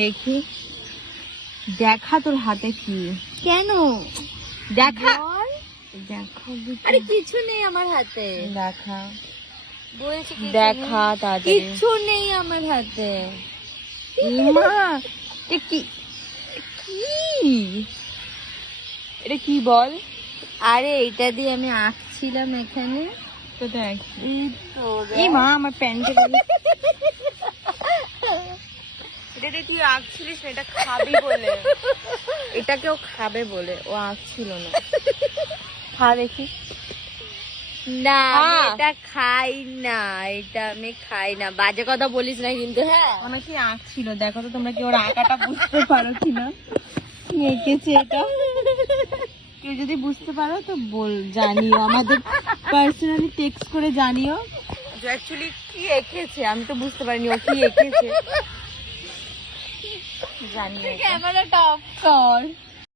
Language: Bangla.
দেখি, দেখা তোর হাতে কি? কেন? দেখা, বল। দেখা, আরে কিছু নেই আমার হাতে। দেখা, বলছি কিছু দেখা নেই। তাড়াতাড়ি। কিচ্ছু নেই আমার হাতে। ইমা, এ কি? কি এটা? কি বল? আরে এটা দিয়ে আমি আঁকছিলাম এখানে। তো দেখ। এই তো রে। এই মা, আমার প্যান্টে এটা দিয়ে তুই আঁকছিলিস না, এটা খাবি বলে। এটা কেউ খাবে বলে ও আঁকছিল না। খা দেখি। না আমি হ্যাঁ। এটা খাই না, এটা আমি খাই না। বাজে কথা বলিস না কিন্তু। হ্যাঁ আমার কি আঁকছিল, দেখো তো তোমরা কি ওর আঁকাটা বুঝতে পারো কিনা। কি এঁকেছে এটা? কেউ যদি বুঝতে পারো তো জানিও, আমাদের পার্সোনালি টেক্সট করে জানিও যে অ্যাকচুয়ালি কি এঁকেছে। আমি তো বুঝতে পারিনি ও কি এঁকেছে। জানিও। ক্যামেরাটা অফ কর।